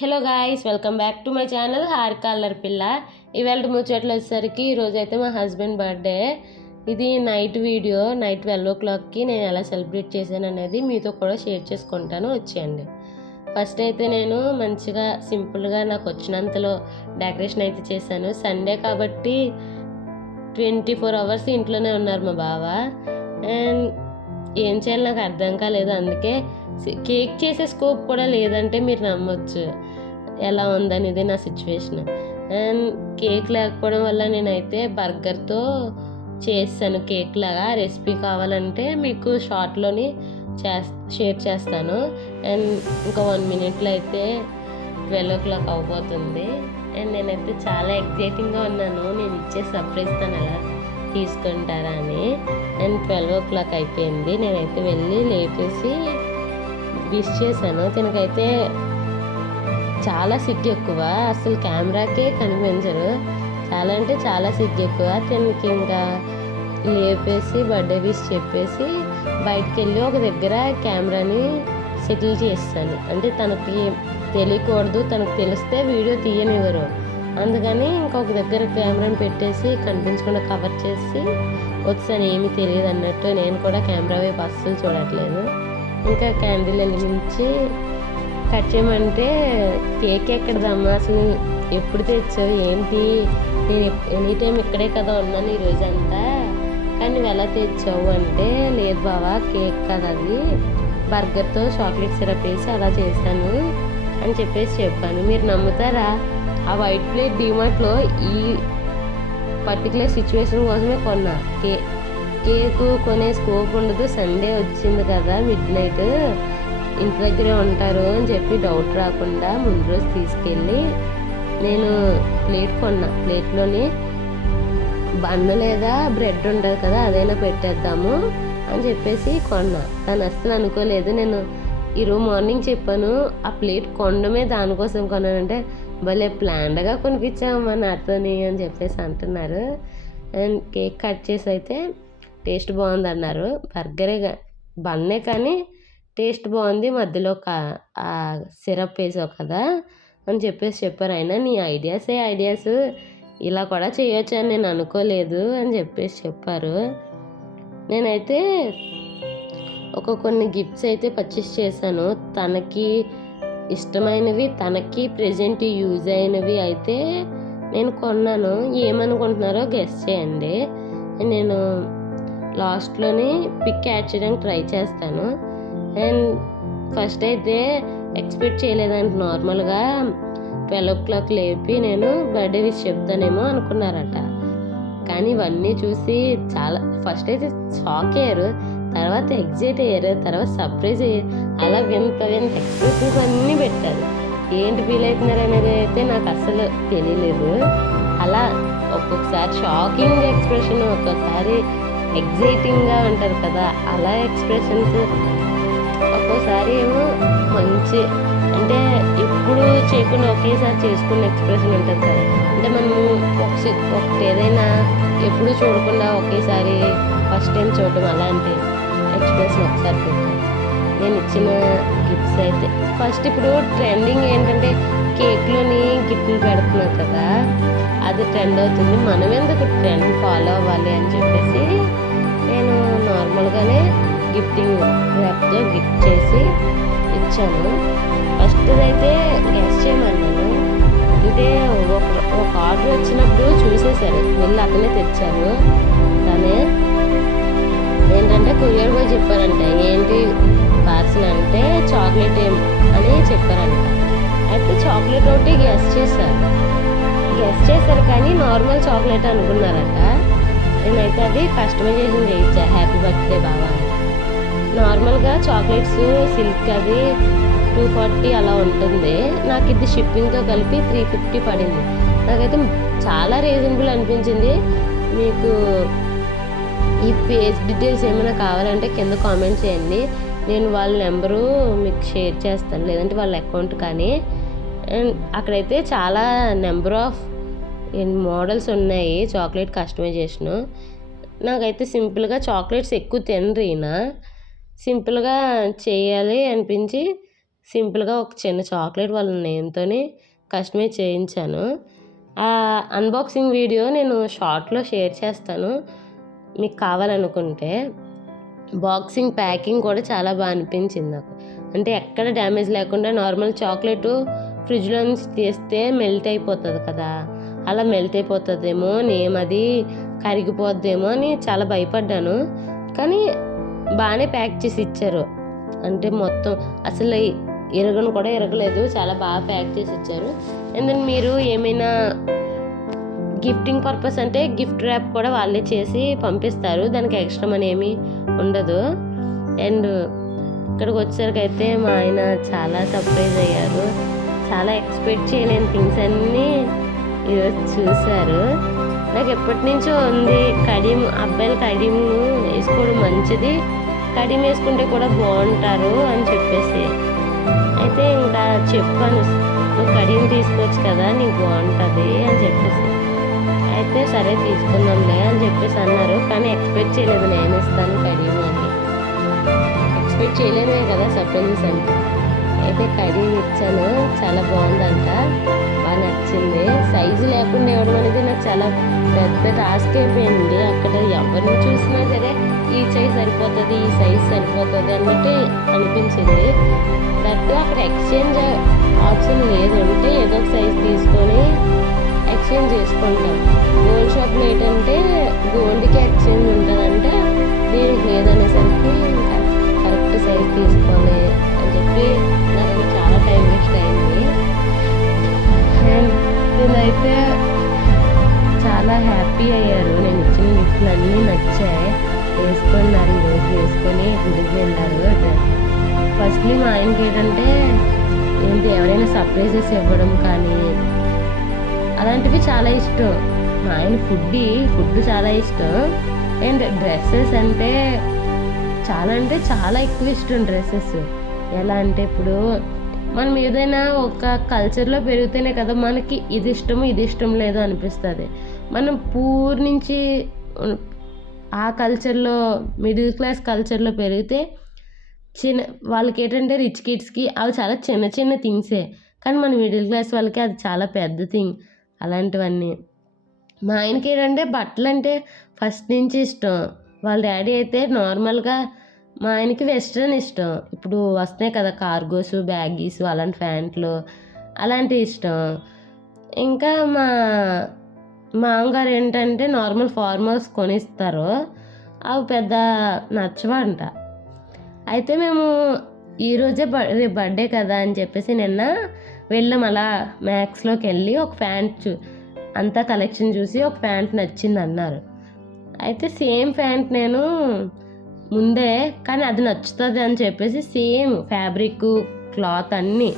Hello guys, welcome back to my channel Harika అల్లరి పిల్ల. ఇవాళ ముచ్చట్లు వచ్చేసరికి ఈరోజైతే మా హస్బెండ్ బర్త్డే. ఇది నైట్ వీడియో. నైట్ 12 o'clockకి నేను ఎలా సెలబ్రేట్ చేశాను అనేది మీతో కూడా షేర్ చేసుకుంటాను, వచ్చేయండి. ఫస్ట్ అయితే నేను మంచిగా సింపుల్గా నాకు వచ్చినంతలో డెకరేషన్ అయితే చేశాను. సండే కాబట్టి 24 hours ఇంట్లోనే ఉన్నారు మా బావ. అండ్ ఏం చేయాలి నాకు అర్థం కాలేదు. అందుకే కేక్ చేసే స్కోప్ కూడా లేదంటే మీరు నమ్మొచ్చు ఎలా ఉందనేది నా సిచ్యువేషన్. అండ్ కేక్ లేకపోవడం వల్ల నేనైతే బర్గర్తో చేస్తాను కేక్ లాగా. రెసిపీ కావాలంటే మీకు షార్ట్లోని షేర్ చేస్తాను. అండ్ ఇంకా 1 minute అయితే 12 o'clock అవబోతుంది. అండ్ నేనైతే చాలా ఎక్సైటింగ్గా ఉన్నాను, నేను ఇచ్చే సర్ప్రైజ్ తను ఎలా తీసుకుంటారా అని. అండ్ 12 o'clock అయిపోయింది. నేనైతే వెళ్ళి లేపేసి విష్ చేశాను. తనకైతే చాలా సిగ్గు ఎక్కువ, అసలు కెమెరాకే కనిపించరు. చాలా అంటే చాలా సిగ్గు ఎక్కువ. తనకి ఇంకా లేపేసి బర్త్డే విష్ చెప్పేసి బయటికి వెళ్ళి ఒక దగ్గర కెమెరాని సెటిల్ చేస్తాను. అంటే తనకి తెలియకూడదు, తనకు తెలిస్తే వీడియో తీయనివ్వరు. అందుకని ఇంకొక దగ్గర కెమెరాని పెట్టేసి కనిపించకుండా కవర్ చేసి వచ్చాను. ఏమీ తెలియదు అన్నట్టు. నేను కూడా కెమెరా వైపు అస్సలు చూడట్లేదు. ఇంకా క్యాండిల్ వెలిగించి కట్ చేయమంటే కేక్ ఎక్కడదమ్మా, అసలు ఎప్పుడు తెచ్చావు ఏంటి, నేను ఎనీ టైం ఇక్కడే కదా ఉన్నాను ఈ రోజంతా, కానీ నువ్వు ఎలా తెచ్చావు అంటే, లేదు బావా కేక్ కదా అది, బర్గర్తో చాక్లెట్ సిరప్ వేసి అలా చేశాను అని చెప్పేసి చెప్పాను. మీరు నమ్ముతారా, ఆ వైట్ ప్లేట్ డిమార్ట్లో ఈ పర్టికులర్ సిచ్యువేషన్ కోసమే కొన్నా. కేకు కొనే స్కోప్ ఉండదు, సండే వచ్చింది కదా, మిడ్నైట్ ఇంటి దగ్గరే ఉంటారు అని చెప్పి డౌట్ రాకుండా ముందు రోజు తీసుకెళ్ళి నేను ప్లేట్ కొన్నా. ప్లేట్లోని బన్ను లేదా బ్రెడ్ ఉంటుంది కదా, అదైనా పెట్టేద్దాము అని చెప్పేసి కొన్నా. తను అస్సలు అనుకోలేదు. నేను ఈరోజు మార్నింగ్ చెప్పాను ఆ ప్లేట్ కొనడమే దానికోసం కొన్నానంటే, భలే ప్లాన్డ్గా కొనిపించామమ్మా నాతోని అని చెప్పేసి అంటున్నారు. అండ్ కేక్ కట్ చేసి అయితే టేస్ట్ బాగుంది అన్నారు. బర్గరే బన్నే కానీ టేస్ట్ బాగుంది, మధ్యలో ఆ సిరప్ వేసావు కదా అని చెప్పేసి చెప్పారు. అయినా నీ ఐడియాస్ ఇలా కూడా చేయొచ్చు అని నేను అనుకోలేదు అని చెప్పేసి చెప్పారు. నేనైతే కొన్ని గిఫ్ట్స్ అయితే పర్చేస్ చేశాను. తనకి ఇష్టమైనవి, తనకి ప్రెజెంట్ యూజ్ అయినవి అయితే నేను కొన్నాను. ఏమనుకుంటున్నారో గెస్ చేయండి. నేను లాస్ట్లోని పిక్ యాడ్ చేయడానికి ట్రై చేస్తాను. అండ్ ఫస్ట్ అయితే ఎక్స్పెక్ట్ చేయలేదంటే, నార్మల్గా 12 o'clock లేపి నేను బర్త్డే విష్ చెప్తానేమో అనుకున్నారట. కానీ ఇవన్నీ చూసి చాలా ఫస్ట్ అయితే షాక్ అయ్యారు, తర్వాత ఎగ్జైట్ అయ్యారు, తర్వాత సర్ప్రైజ్ అయ్యారు. అలా వింత ఎక్స్ప్రెషన్స్ అన్నీ పెట్టారు. ఏంటి ఫీల్ అవుతున్నారు అనేది అయితే నాకు అస్సలు తెలియలేదు. అలా ఒక్కొక్కసారి షాకింగ్ ఎక్స్ప్రెషన్, ఒక్కొక్కసారి ఎగ్జైటింగ్గా ఉంటారు కదా, అలా ఎక్స్ప్రెషన్స్. ఒక్కోసారి ఏమో మంచి అంటే ఎప్పుడు చేయకుండా ఒకేసారి చేసుకున్న ఎక్స్ప్రెషన్ ఉంటుంది కదా, అంటే మనము ఒకటి ఏదైనా ఎప్పుడు చూడకుండా ఒకేసారి ఫస్ట్ టైం చూడటం, అలాంటి ఎక్స్ప్రెషన్ ఒకసారి పెట్టాను. నేను ఇచ్చిన గిఫ్ట్స్ అయితే ఫస్ట్ ఇప్పుడు ట్రెండింగ్ ఏంటంటే కేక్లోని గిఫ్ట్లు పెడుతున్నారు కదా, అది ట్రెండ్ అవుతుంది. మనం ఎందుకు ట్రెండ్ ఫాలో అవ్వాలి అని చెప్పేసి నేను నార్మల్గానే గిఫ్టింగ్ ర్యాప్తో గిఫ్ట్ చేసి ఇచ్చాను. ఫస్ట్ అయితే గెస్ట్ చేయమన్నాను. అంటే ఒక ఆర్డర్ వచ్చినప్పుడు చూసేశారు, వెళ్ళి అతనే తెచ్చారు. తనే ఏంటంటే కొరియర్ బాయ్ చెప్పారంట, ఏంటి పార్సల్ అంటే చాక్లెట్ అని చెప్పారంట. అయితే చాక్లెట్ ఒకటి గెస్ట్ చేశారు కానీ నార్మల్ చాక్లెట్ అనుకున్నారట. నేనైతే అది కస్టమైజేషన్ చేయించా, హ్యాపీ బర్త్డే బావా అని. నార్మల్గా చాక్లెట్స్ సిల్క్ అది 240 అలా ఉంటుంది. నాకు ఇది షిప్పింగ్తో కలిపి 350 పడింది. నాకైతే చాలా రీజనబుల్ అనిపించింది. మీకు ఈ పేజ్ డీటెయిల్స్ ఏమైనా కావాలంటే కింద కామెంట్ చేయండి, నేను వాళ్ళ నెంబరు మీకు షేర్ చేస్తాను, లేదంటే వాళ్ళ అకౌంట్ కానీ. అండ్ అక్కడైతే చాలా నెంబర్ ఆఫ్ మోడల్స్ ఉన్నాయి చాక్లెట్ కస్టమైజేషను. నాకైతే సింపుల్గా చాక్లెట్స్ ఎక్కువ తినరు ఈయన, సింపుల్గా చేయాలి అనిపించి సింపుల్గా ఒక చిన్న చాక్లెట్ వాళ్ళ నేమ్తోని కస్టమైజ్ చేయించాను. ఆ అన్బాక్సింగ్ వీడియో నేను షార్ట్లో షేర్ చేస్తాను మీకు కావాలనుకుంటే. బాక్సింగ్ ప్యాకింగ్ కూడా చాలా బాగా అనిపించింది నాకు. అంటే ఎక్కడ డ్యామేజ్ లేకుండా నార్మల్ చాక్లెట్ ఫ్రిడ్జ్లో నుంచి తీస్తే మెల్ట్ అయిపోతుంది కదా, అలా మెల్ట్ అయిపోతుందేమో, నేమ్ అది కరిగిపోద్దేమో అని చాలా భయపడ్డాను. కానీ బాగానే ప్యాక్ చేసి ఇచ్చారు. అంటే మొత్తం అసలు ఇరగను కూడా ఇరగలేదు, చాలా బాగా ప్యాక్ చేసి ఇచ్చారు. అండ్ దెన్ మీరు ఏమైనా గిఫ్టింగ్ పర్పస్ అంటే గిఫ్ట్ ర్యాప్ కూడా వాళ్ళే చేసి పంపిస్తారు, దానికి ఎక్స్ట్రా మనీ ఏమీ ఉండదు. అండ్ ఇక్కడికి వచ్చేసరికి అయితే మా ఆయన చాలా సర్ప్రైజ్ అయ్యారు. చాలా ఎక్స్పెక్ట్ చేయలేని థింగ్స్ అన్నీ ఈరోజు చూశారు. నాకు ఎప్పటి నుంచో ఉంది కడియం, అబ్బాయిలు కడియం వేసుకోవడం మంచిది, కడియం వేసుకుంటే కూడా బాగుంటారు అని చెప్పేసి. అయితే ఇంకా చెప్పాను, నువ్వు కడియం తీసుకోవచ్చు కదా, నీకు బాగుంటుంది అని చెప్పేసి. అయితే సరే తీసుకుందాంలే అని చెప్పేసి అన్నారు. కానీ ఎక్స్పెక్ట్ చేయలేదు నేను ఇస్తాను కడియం అని. ఎక్స్పెక్ట్ చేయలేదే కదా సర్ప్రైజెస్ అంటే. అయితే కడియం ఇచ్చాను, చాలా బాగుందంట, బాగా నచ్చింది. సైజు లేకుండా ఇవ్వడం అనేది నాకు చాలా పెద్ద టాస్క్ అయిపోయింది. అక్కడ ఎవరిని చూసినా సరే ఈ సైజ్ సరిపోతుంది, ఈ సైజ్ సరిపోతుంది అన్నట్టు అనిపించింది. దట్టు అక్కడ ఎక్స్చేంజ్ ఆప్షన్ లేదు, ఉంటే ఏదో ఒక సైజ్ తీసుకొని ఎక్స్చేంజ్ చేసుకుంటాం. గోల్డ్ షాప్లో ఏంటంటే గోల్డ్కి ఎక్స్చేంజ్ ఉంటుందంటే దీనికి లేదనేసరికి ఇంకా కరెక్ట్ సైజ్ తీసుకోవాలి అని చెప్పి నాకు చాలా టైం వేస్ట్ అయింది. అండ్ నేనైతే చాలా హ్యాపీ అయ్యారు. నేను ఇచ్చిన గిఫ్ట్లు అన్నీ నచ్చాయి, వేసుకున్నారు. ఈరోజు వేసుకొని గుడికి వెళ్ళారు. ఫస్ట్లీ మా ఆయనకి ఏంటంటే ఏంటి ఎవరైనా సర్ప్రైజెస్ ఇవ్వడం కానీ అలాంటివి చాలా ఇష్టం. మా ఆయన ఫుడ్ చాలా ఇష్టం. అండ్ డ్రెస్సెస్ అంటే చాలా ఎక్కువ ఇష్టం. డ్రెస్సెస్ ఎలా అంటే ఇప్పుడు మనం ఏదైనా ఒక కల్చర్లో పెరిగితేనే కదా మనకి ఇది ఇష్టం లేదు అనిపిస్తుంది. మనం పూర్ నుంచి ఆ కల్చర్లో మిడిల్ క్లాస్ కల్చర్లో పెరిగితే వాళ్ళకి ఏంటంటే రిచ్ కిడ్స్కి అవి చాలా చిన్న థింగ్సే, కానీ మన మిడిల్ క్లాస్ వాళ్ళకి అది చాలా పెద్ద థింగ్ అలాంటివన్నీ. మా ఆయనకి ఏంటంటే బట్టలు అంటే ఫస్ట్ నుంచి ఇష్టం. వాళ్ళ డాడీ అయితే నార్మల్గా మా ఆయనకి వెస్ట్రన్ ఇష్టం. ఇప్పుడు వస్తున్నాయి కదా కార్గోస్, బ్యాగీస్, అలాంటి ప్యాంట్లు అలాంటివి ఇష్టం. ఇంకా మా మామగారు ఏంటంటే నార్మల్ ఫార్మల్స్ కొనిస్తారు, అవి పెద్ద నచ్చవంట. అయితే మేము ఈరోజే రేపు బర్త్డే కదా అని చెప్పేసి నిన్న వెళ్ళాం. అలా మ్యాక్స్లోకి వెళ్ళి ఒక ప్యాంట్ అంతా కలెక్షన్ చూసి ఒక ప్యాంట్ నచ్చింది అన్నారు. అయితే సేమ్ ప్యాంట్ నేను ముందే, కానీ అది నచ్చుతుంది అని చెప్పేసి సేమ్ ఫ్యాబ్రిక్, క్లాత్ అన్నీ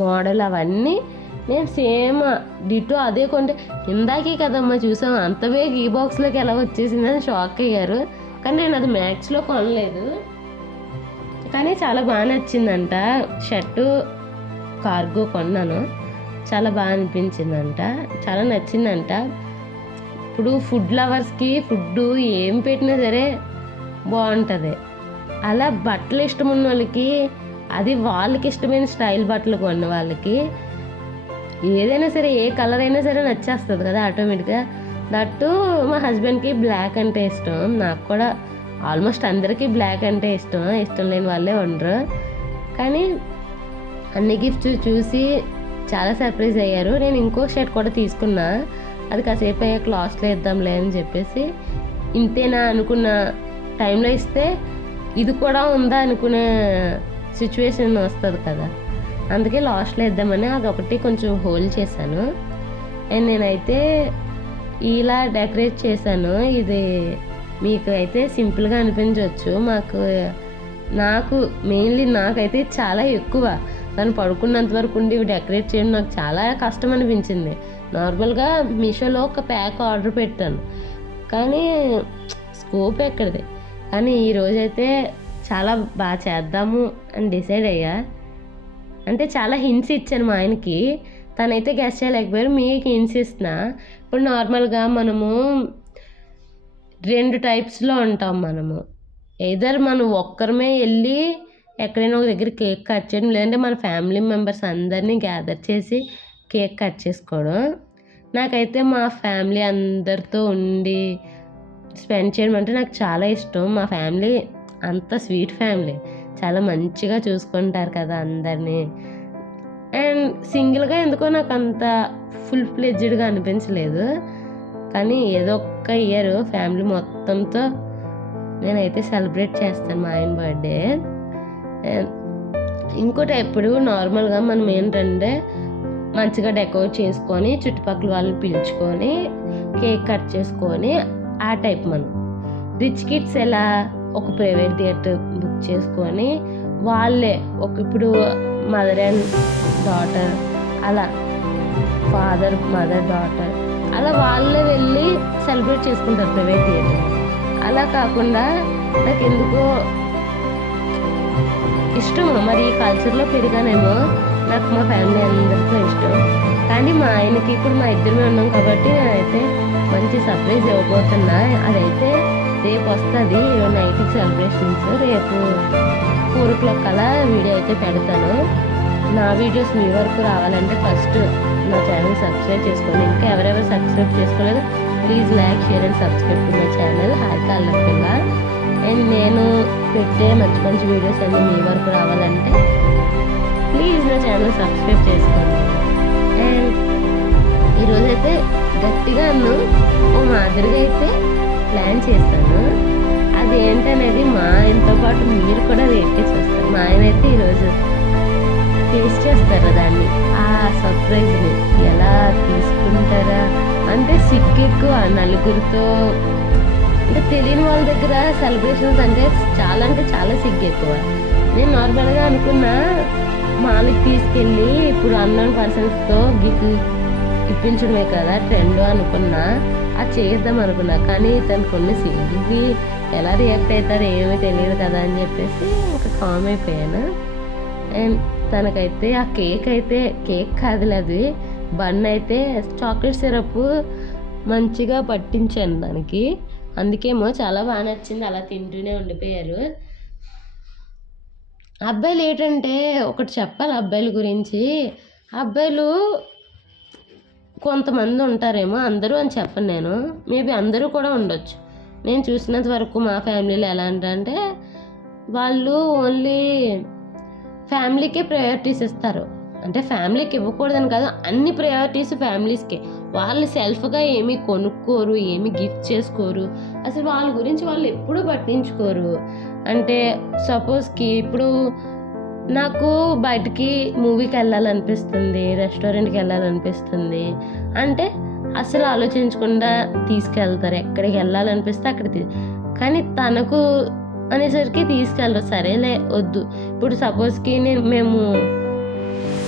మోడల్ అవన్నీ నేను సేమ్ డిటో అదే కొంటే ఇందాకే కదమ్మా చూసాం, అంత వేగ ఈ బాక్స్లోకి ఎలా వచ్చేసిందని షాక్ అయ్యారు. కానీ నేను అది మ్యాక్స్లో కొనలేదు, కానీ చాలా బాగా నచ్చిందంట. షర్టు కార్గో కొన్నాను, చాలా బాగా అనిపించిందంట, చాలా నచ్చిందంట. ఇప్పుడు ఫుడ్ లవర్స్కి ఫుడ్ ఏం పెట్టినా సరే బాగుంటుంది. అలా బట్టలు ఇష్టం ఉన్న వాళ్ళకి, అది వాళ్ళకి ఇష్టమైన స్టైల్ బట్టలు కొన్న వాళ్ళకి ఏదైనా సరే ఏ కలర్ అయినా సరే నచ్చేస్తుంది కదా ఆటోమేటిక్గా. దట్టు మా హస్బెండ్కి బ్లాక్ అంటే ఇష్టం, నాకు కూడా ఆల్మోస్ట్ అందరికీ బ్లాక్ అంటే ఇష్టం లేని వాళ్ళే ఉండరు. కానీ అన్ని గిఫ్ట్స్ చూసి చాలా సర్ప్రైజ్ అయ్యారు. నేను ఇంకో షర్ట్ కూడా తీసుకున్నా, అది కాసేపు అయ్యాక లాస్ట్లో ఇద్దాంలే అని చెప్పేసి, ఇంతేనా అనుకున్న టైంలో ఇస్తే ఇది కూడా ఉందా అనుకునే సిచ్యువేషన్ వస్తుంది కదా, అందుకే లాస్ట్లో ఇద్దామని అదొకటి కొంచెం హోల్డ్ చేశాను. అండ్ నేనైతే ఇలా డెకరేట్ చేశాను. ఇది మీకు అయితే సింపుల్గా అనిపించవచ్చు, నాకు మెయిన్లీ నాకైతే చాలా ఎక్కువ. తను పడుకున్నంత వరకు ఉండి డెకరేట్ చేయడం నాకు చాలా కష్టం అనిపించింది. నార్మల్గా మీషోలో ఒక ప్యాక్ ఆర్డర్ పెట్టాను, కానీ స్కోప్ ఎక్కడిది. కానీ ఈరోజైతే చాలా బాగా చేద్దాము అని డిసైడ్ అయ్యా. అంటే చాలా హింట్స్ ఇచ్చాను మా ఆయనకి, తనైతే గెస్ చేయలేకపోయారు, మీకు హింట్స్ ఇస్తున్నా. ఇప్పుడు నార్మల్గా మనము 2 టైప్స్లో ఉంటాం. మనము ఎయిదర్ మనం ఒక్కరమే వెళ్ళి ఎక్కడైనా ఒక దగ్గర కేక్ కట్ చేయడం, లేదంటే మన ఫ్యామిలీ మెంబర్స్ అందరినీ గ్యాదర్ చేసి కేక్ కట్ చేసుకోవడం. నాకైతే మా ఫ్యామిలీ అందరితో ఉండి స్పెండ్ చేయడం అంటే నాకు చాలా ఇష్టం. మా ఫ్యామిలీ అంత స్వీట్ ఫ్యామిలీ, చాలా మంచిగా చూసుకుంటారు కదా అందరినీ. అండ్ సింగిల్గా ఎందుకో నాకు అంత ఫుల్ ఫ్లెడ్జ్డ్గా అనిపించలేదు. కానీ ఏదో ఒక్క ఇయర్ ఫ్యామిలీ మొత్తంతో నేనైతే సెలబ్రేట్ చేస్తాను మా ఆయన బర్త్డే. ఇంకోటి ఎప్పుడు నార్మల్గా మనం ఏంటంటే మంచిగా డెకరేట్ చేసుకొని చుట్టుపక్కల వాళ్ళని పిలుచుకొని కేక్ కట్ చేసుకొని ఆ టైప్. మనం రిచ్ కిడ్స్ ఎలా ఒక ప్రైవేట్ థియేటర్ బుక్ చేసుకొని వాళ్ళే ఇప్పుడు మదర్ అండ్ డాటర్, అలా ఫాదర్ మదర్ డాటర్, అలా వాళ్ళే వెళ్ళి సెలబ్రేట్ చేసుకుంటారు ప్రైవేట్ థియేటర్. అలా కాకుండా నాకు ఎందుకో ఇష్టం, మరి ఈ కల్చర్లో పెరిగానేమో, నాకు మా ఫ్యామిలీ అందరితో ఇష్టం. కానీ మా ఆయనకి ఇప్పుడు మా ఇద్దరమే ఉన్నాం కాబట్టి నేనైతే మంచి సర్ప్రైజ్ ఇవ్వబోతున్నా. అదైతే రేపు వస్తుంది, నైట్ సెలబ్రేషన్స్. రేపు 4 o'clock అలా వీడియో అయితే పెడతాను. నా వీడియోస్ మీ వరకు రావాలంటే ఫస్ట్ నా ఛానల్ సబ్స్క్రైబ్ చేసుకోండి. ఇంకా ఎవరెవరు సబ్స్క్రైబ్ చేసుకోలేదు please like, share and subscribe to my channel Harika అల్లరి పిల్ల. అండ్ నేను పెట్టే మంచి మంచి వీడియోస్ అన్నీ మీ వరకు రావాలంటే ప్లీజ్ నా ఛానల్ సబ్స్క్రైబ్ చేసుకోండి. అండ్ ఈరోజైతే గట్టిగా ఓ మాదిరిగా అయితే ప్లాన్ చేస్తాను. అది ఏంటనేది మా ఆయనతో పాటు మీరు కూడా రేట్గా చూస్తారు. మా ఆయన అయితే ఈరోజు టేస్ట్ చేస్తారా దాన్ని, ఆ సర్ప్రైజ్ని ఎలా తీసుకుంటారా అంటే సిగ్గెక్కువ. నలుగురితో అంటే తెలియని వాళ్ళ దగ్గర సెలబ్రేషన్స్ అంటే చాలా సిగ్గెక్కువ. నేను నార్మల్గా అనుకున్నా మాల్కి తీసుకెళ్ళి ఇప్పుడు అన్నోన్ పర్సన్స్తో గిఫ్ట్ ఇప్పించడమే కదా ట్రెండ్ అనుకున్నా, అది చేద్దాం అనుకున్నా. కానీ తను కొన్ని సిగ్గుకి ఎలా రియాక్ట్ అవుతారో ఏమీ తెలియదు కదా అని చెప్పేసి ఒక కామ్ అయిపోయాను. అండ్ తనకైతే ఆ కేక్ కాదులే, అది బన్ అయితే చాక్లెట్ సిరప్ మంచిగా పట్టించాను దానికి, అందుకేమో చాలా బాగా నచ్చింది. అలా తింటూనే ఉండిపోయారు. అబ్బాయిలు ఏంటంటే ఒకటి చెప్పాలి అబ్బాయిల గురించి. అబ్బాయిలు కొంతమంది ఉంటారేమో, అందరూ అని చెప్పను నేను, మేబీ అందరూ కూడా ఉండొచ్చు. నేను చూసినంత వరకు మా ఫ్యామిలీలో ఎలా అంటే వాళ్ళు ఓన్లీ ఫ్యామిలీకే ప్రయారిటీస్ ఇస్తారు. అంటే ఫ్యామిలీకి ఇవ్వకూడదని కాదు, అన్ని ప్రయారిటీస్ ఫ్యామిలీస్కే. వాళ్ళు సెల్ఫ్గా ఏమీ కొనుక్కోరు, ఏమీ గిఫ్ట్ చేసుకోరు, అసలు వాళ్ళ గురించి వాళ్ళు ఎప్పుడూ పట్టించుకోరు. అంటే సపోజ్కి ఇప్పుడు నాకు బయటికి మూవీకి వెళ్ళాలనిపిస్తుంది, రెస్టారెంట్కి వెళ్ళాలనిపిస్తుంది అంటే అసలు ఆలోచించకుండా తీసుకెళ్తారు. ఎక్కడికి వెళ్ళాలనిపిస్తే అక్కడికి. కానీ తనకు అనేసరికి తీసుకెళ్ళరు. సరేలే వద్దు. ఇప్పుడు సపోజ్కి మేము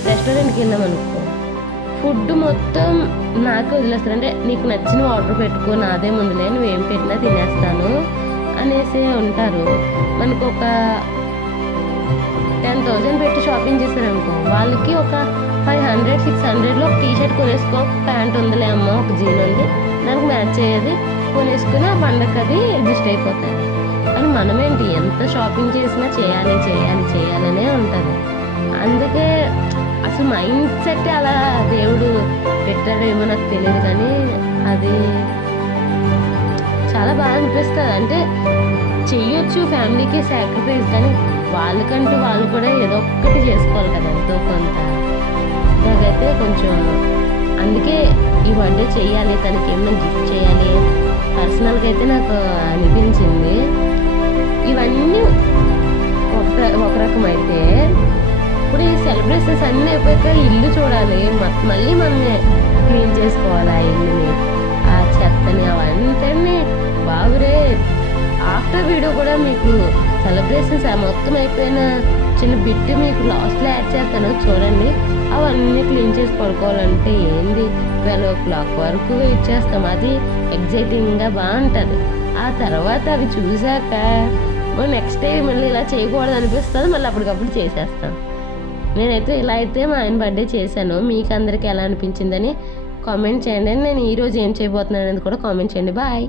రెస్టారెంట్కి వెళ్ళాం అనుకో, ఫుడ్ మొత్తం నాకే వదిలేస్తారు. అంటే నీకు నచ్చిన ఆర్డర్ పెట్టుకో, నాదే ముందులే, నువ్వేం పెట్టినా తినేస్తాను అనేసి ఉంటారు. మనకు ఒక 10,000 పెట్టి షాపింగ్ చేశారనుకో, వాళ్ళకి ఒక 500, 600లో ఒక టీషర్ట్ కొనేసుకో, ప్యాంట్ ఉందిలే అమ్మ, ఒక జీన్ ఉంది, దానికి మ్యాచ్ అయ్యేది కొనేసుకుని ఆ పండగకి అది అడ్జస్ట్ అయిపోతాయి. అని మనమేంటి ఎంత షాపింగ్ చేసినా చేయాలనే ఉంటుంది. అందుకే అసలు మైండ్ సెట్ అలా దేవుడు పెట్టాడేమో నాకు తెలియదు, కానీ అది చాలా బాగా అనిపిస్తుంది. అంటే చెయ్యొచ్చు ఫ్యామిలీకి సాక్రిఫైస్, కానీ వాళ్ళకంటూ వాళ్ళు కూడా ఏదో ఒక్కటి చేసుకోవాలి కదా, ఎంతో కొంత. నాకైతే కొంచెం అందుకే ఈ బర్త్డే చెయ్యాలి, తనకి ఏమైనా గిఫ్ట్ చేయాలి పర్సనల్గా అయితే నాకు అనిపించింది. ఇవన్నీ ఒక రకం అయితే, ఇప్పుడు ఈ సెలబ్రేషన్స్ అన్నీ అయిపోయాక ఇల్లు చూడాలి, మళ్ళీ మనమే క్లీన్ చేసుకోవాలి ఆ ఇల్లుని, ఆ చెత్తని, అవన్నీ బాబురే. ఆఫ్టర్ వీడియో కూడా మీకు సెలబ్రేషన్స్ మొత్తం అయిపోయిన చిన్న బిట్ మీకు లాస్ట్లో యాడ్ చేస్తాను, చూడండి. అవన్నీ క్లీన్ చేసి పడుకోవాలంటే ఏంది 12 o'clock వరకు వెయిట్ చేస్తాం. అది ఎగ్జైటింగ్గా బాగుంటుంది. ఆ తర్వాత అవి చూసాక నెక్స్ట్ డే మళ్ళీ ఇలా చేయకూడదు అనిపిస్తుంది, మళ్ళీ అప్పటికప్పుడు చేసేస్తాం. నేనైతే ఇలా అయితే మా ఆయన బర్త్డే చేశాను. మీకు అందరికీ ఎలా అనిపించిందని కామెంట్ చేయండి. నేను ఈరోజు ఏం చేయబోతున్నాను అనేది కూడా కామెంట్ చేయండి. బాయ్.